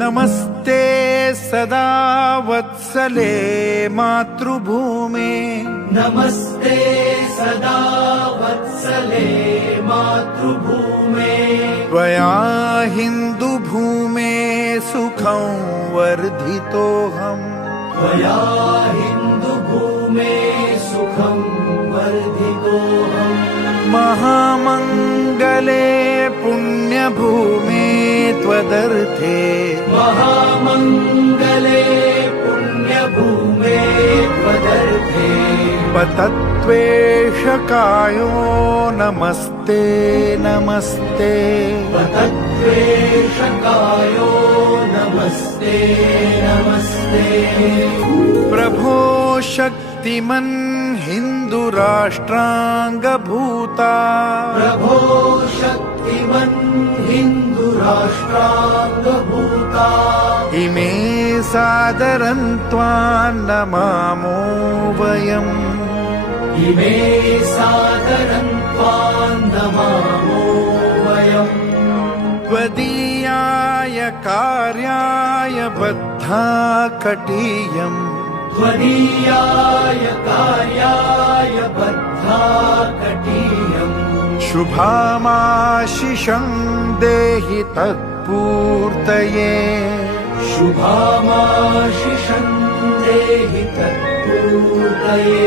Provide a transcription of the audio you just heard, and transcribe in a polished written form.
नमस्ते सदा वत्सले मातृभूमे नमस्ते सदा वत्सले मातृभूमे त्वया हिन्दुभूमे सुखं वर्धितोऽहम् त्वया हिन्दुभूमे सुखं वर्धितोऽहम् महामङ्गले पुण्यभूमे त्वदर्थे महामङ्गले पुण्यभूमे त्वदर्थे पतत्वेषकायो नमस्ते नमस्ते पतत्वेषकायो नमस्ते नमस्ते प्रभो शक्तिमन् हिन्दुराष्ट्राङ्गभूता प्रभो शक्तिमन् हिन्दुराष्ट्राङ्गभूता इमे सादरं त्वां नमामो वयम् इमे सादरं त्वां नमामो वयम् त्वदीयाय कार्याय बद्धा कटीयम् त्वदीयाय कार्याय बद्धा कटीयम् शुभामाशिषं देहि तत्पूर्तये शुभामाशिषं देहि तत्पूर्तये